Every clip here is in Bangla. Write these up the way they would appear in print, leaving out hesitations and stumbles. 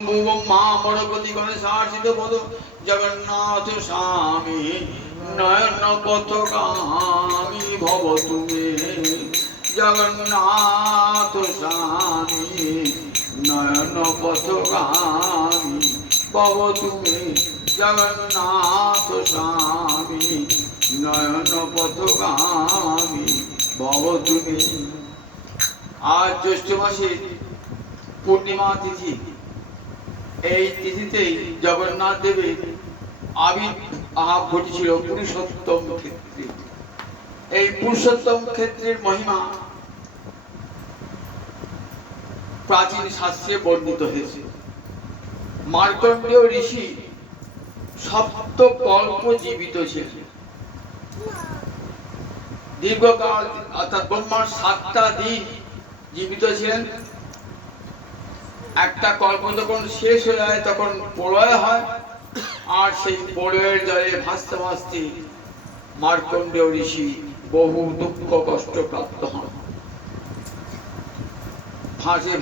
মামরপতি গণেশার্চিত পদ জগন্নাথ স্বামী নয়ন পথগামী ভব তুমি জগন্নাথ স্বামী নয়ন পথগামী ভব তুমি জগন্নাথ স্বামী নয়ন পথগামী ভব তুমি। আজ জ্যৈষ্ঠ মাসের পূর্ণিমা তিথি। এই তিথিতেই জগন্নাথ দেবের আবির্ভাব ঘটেছিল পুরুষোত্তম ক্ষেত্রে। এই পুরুষোত্তম ক্ষেত্রের মহিমা প্রাচীন শাস্ত্রে বর্ণিত হয়েছে। মার্কণ্ডেয় ঋষি সপ্ত কল্প জীবিত ছিলেন। দীর্ঘকাল অর্থাৎ ব্রহ্মার 7টা দিন জীবিত ছিলেন। একটা কল্প যখন শেষ হয়ে যায় তখন প্রলয় হয়, আর সেই প্রলয়ের জলে ভাসতে ভাসতে মার্কণ্ডেয় ঋষি বহু দুঃখ কষ্ট প্রাপ্ত হন।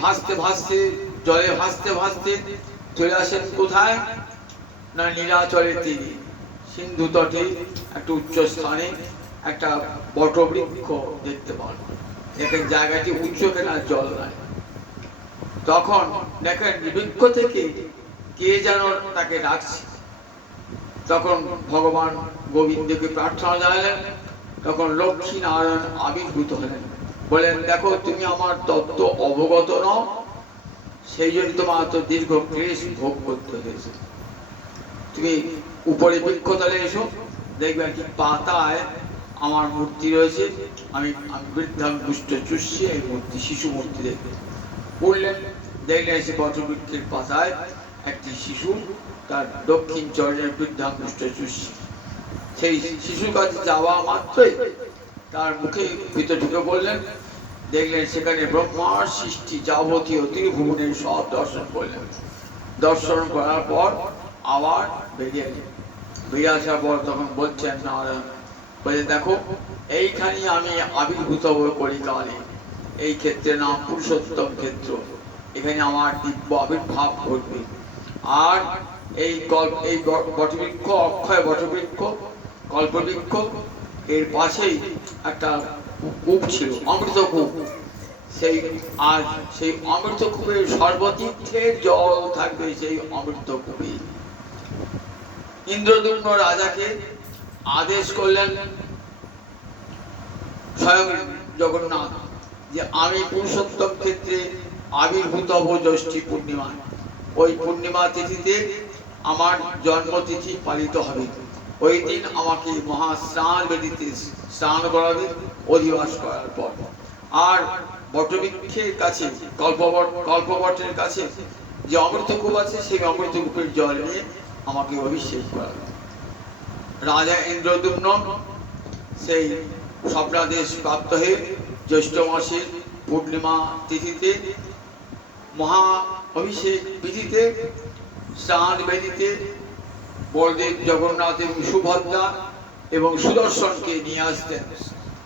ভাসতে ভাসতে জলে ভাসতে ভাসতে চলে আসেন কোথায় না নীলাচলের তীরে, সিন্ধু তটে একটা উচ্চ স্থানে একটা বটবৃক্ষ দেখতে পান। দেখেন জায়গাটি উচ্চ কেনা জল নাই। তখন দেখেন বৃক্ষ থেকে কে যেন তাকে ডাকছে। তখন ভগবান গোবিন্দকে প্রার্থনা জানালেন। তখন লক্ষ্মী নারায়ণ আবির্ভূত হলেন, বলেন দেখো তুমি আমার তত্ত্ব অবগত নও, সেই জন্য তোমার তো দীর্ঘ ক্লেশ ভোগ করতে হয়েছে। তুমি উপরে বৃক্ষতলে এসো, দেখবে একটি পাতায় আমার মূর্তি রয়েছে, আমি বৃদ্ধাঙ্গুষ্ঠ চুষি এই মূর্তি, শিশু মূর্তি দেখবে। বললেন, দেখলেন সে বটবৃক্ষের পাতায় একটি শিশু তার দক্ষিণ চরণের বৃদ্ধাঙ্গুষ্ঠ চুষি। সেই শিশুর কাছে যাওয়া মাত্রই তার মুখে ভিতর ঢুকে বললেন, দেখলেন সেখানে ব্রহ্মার সৃষ্টি যাবতীয় ত্রিভুবনের সব দর্শন করলেন। দর্শন করার পর আবার বেরিয়ে আসার পর তখন বলছেন নারায়ণ, বলে দেখো এইখানেই আমি আবির্ভূত করি কালে, এই ক্ষেত্রের নাম পুরুষোত্তম ক্ষেত্র, এখানে আমার দিব্য আবির্ভাব ঘটবে। আর এই বটবৃক্ষ, অক্ষয় বটবৃক্ষ, কল্পবৃক্ষ, এর পাশেই একটা কূপ ছিল, অমৃতকূপ। সেই অমৃতকূপের সর্বতীর্থের জল থাকবে সেই অমৃতকূপে। ইন্দ্রদ্যুম্ন রাজাকে আদেশ করলেন স্বয়ং জগন্নাথ যে আমি পুরুষোত্তম ক্ষেত্রে আবির্ভূত হব জ্যৈষ্ঠী পূর্ণিমায়। ওই পূর্ণিমা তিথিতে আমার জন্মতিথি পালিত হবে। ওই দিন আমাকে মহাস্নান বেদিতে স্নান করাবে অধিবাস করার পর। আর বটবৃক্ষের কাছে, কল্পবটের কাছে যে অমৃতকূপ আছে, সেই অমৃতকূপের জল নিয়ে আমাকে অভিষেক করাবে। রাজা ইন্দ্রদ্যুম্ন সেই স্বপ্নাদেশ প্রাপ্ত হয়ে জ্যৈষ্ঠ মাসের পূর্ণিমা তিথিতে মহা অভিষেক বিধিতে স্নান বেদিতে বলদেব, জগন্নাথ এবং সুভদ্রা এবং সুদর্শনকে নিয়ে আসতেন।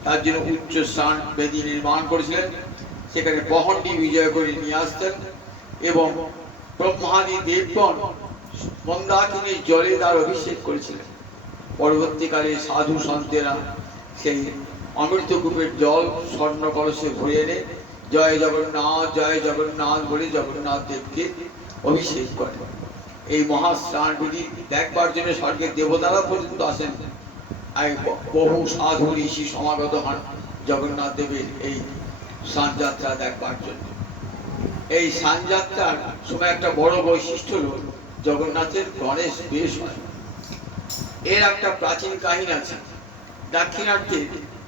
তার জন্য উচ্চ স্নান বেদি নির্মাণ করেছিলেন। সেখানে বহনটি বিজয় করে নিয়ে আসতেন এবং ব্রহ্মাদি দেবগণ মন্দাকিনীর জলে তার অভিষেক করেছিলেন। পরবর্তীকালে সাধু সন্তেরা সেই অমৃতকূপের জল স্বর্ণ কলসে ভরে এনে জয় জগন্নাথ বলে জগন্নাথ দেবকে অভিষেক করেন। এই মহাস্নান বিধি দেখবার জন্য স্বর্গের দেবতারা পর্যন্ত আসেন। বহু সাধু ঋষি সমাগত হন জগন্নাথ দেবের এই স্নানযাত্রা দেখবার জন্য। এই স্নানযাত্রার সময় একটা বড় বৈশিষ্ট্য হল জগন্নাথের গণেশ বেশ হয়। এর একটা প্রাচীন কাহিনী আছে। দাক্ষিণাত্যে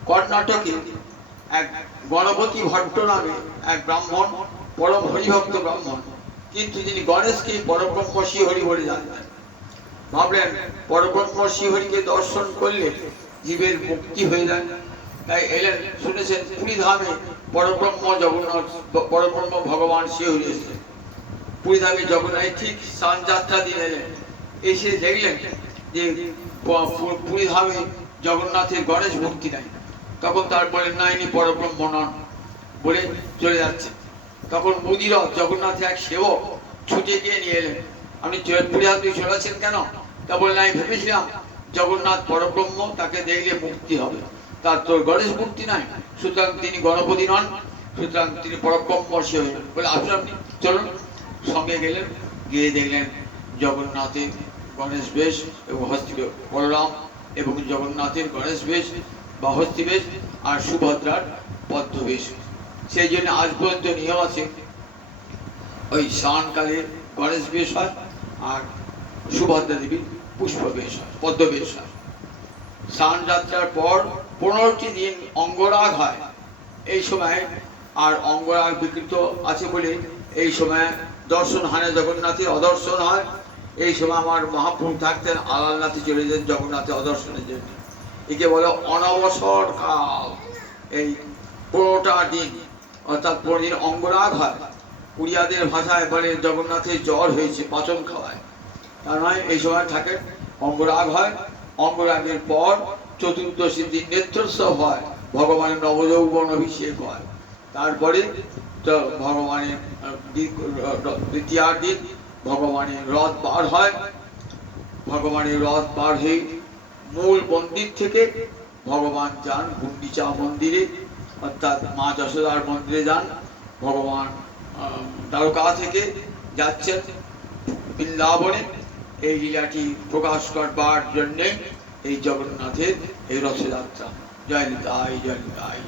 কর্ণাটকে এক গণপতি ভট্ট নামে এক ব্রাহ্মণ, পরম হরিভক্ত ব্রাহ্মণ, কিন্তু তিনি গণেশকে পরব্রহ্ম শ্রীহরি বলে জানতেন। ভাবলেন পরব্রহ্ম শ্রীহরিকে দর্শন করলে জীবের মুক্তি হয়ে যায়। তাই এলেন, শুনেছেন পুরী ধামে পরব্রহ্ম জগন্নাথ, পরব্রহ্ম ভগবান শ্রীহরি এসেছেন। পুরী ধামে জগন্নাথ ঠিক স্নানযাত্রা দিন এলেন। এসে দেখলেন যে পুরী ধামে জগন্নাথের গণেশ মূর্তি নাই। তখন তার বলেন না, ইনি পরব্রহ্ম নন বলে চলে যাচ্ছে। তখন মুদিরথ, জগন্নাথের এক সেবক, ছুটে গিয়ে নিয়ে এলেন। আপনি জয়পুরে আপনি চলেছেন কেন? তা বললেন আমি ভেবেছিলাম জগন্নাথ পরব্রহ্ম, তাকে দেখলে মুক্তি হবে, তার তোর গণেশ মূর্তি নাই, সুতরাং তিনি গণপতি নন, সুতরাং তিনি পরব্রহ্মর্ষি হলেন। বলে আসুন আপনি চলুন। সঙ্গে গেলেন, গিয়ে দেখলেন জগন্নাথের গণেশ বেশ এবং হস্তি বলরাম এবং জগন্নাথের গণেশ বেশ বা হস্তি বেশ আর সুভদ্রার পদ্ম বেশ। সেই জন্য আজ পর্যন্ত নিয়ম আছে ওই স্নানকালে গণেশ বেশ হয় আর সুভদ্রা দেবীর পুষ্প বেশ হয়, পদ্ম বেশ হয়। স্নান যাত্রার পর 15টি দিন অঙ্গরাগ হয় এই সময়, আর অঙ্গরাগ বিকৃত আছে বলে এই সময় দর্শন হয় না, জগন্নাথের অদর্শন হয়। এই সময় আমার মহাপ্রভু থাকতেন, আলালনাথে চলে যেতেন জগন্নাথের অদর্শনের জন্য। একে বলে অনবসর কাল। এই 15টা দিন অর্থাৎ 15 দিন অঙ্গরাগ হয়। উড়িয়াদের ভাষায় বলে জগন্নাথের জ্বর হয়েছে, পাচন খাওয়ায়, তার নয় এই সময় থাকেন, অঙ্গরাগ হয়। অঙ্গরাগের পর চতুর্দশী দিন নেত্রোৎসব হয়, ভগবানের নবযৌবন অভিষেক হয়। তারপরে তো ভগবানের দ্বিতীয়ার দিন ভগবানের রথ বার হয়। ভগবানের রথ বার হয়ে মূল মন্দির থেকে ভগবান যান গুন্ডিচা মন্দিরে, অর্থাৎ মা যশোদার মন্দিরে যান। ভগবান দ্বারকা থেকে যাচ্ছেন বৃন্দাবনে। এই লীলাটি প্রকাশ করবার জন্যে এই জগন্নাথের এই রথযাত্রা। জয় নিতাই, জয় নিতাই।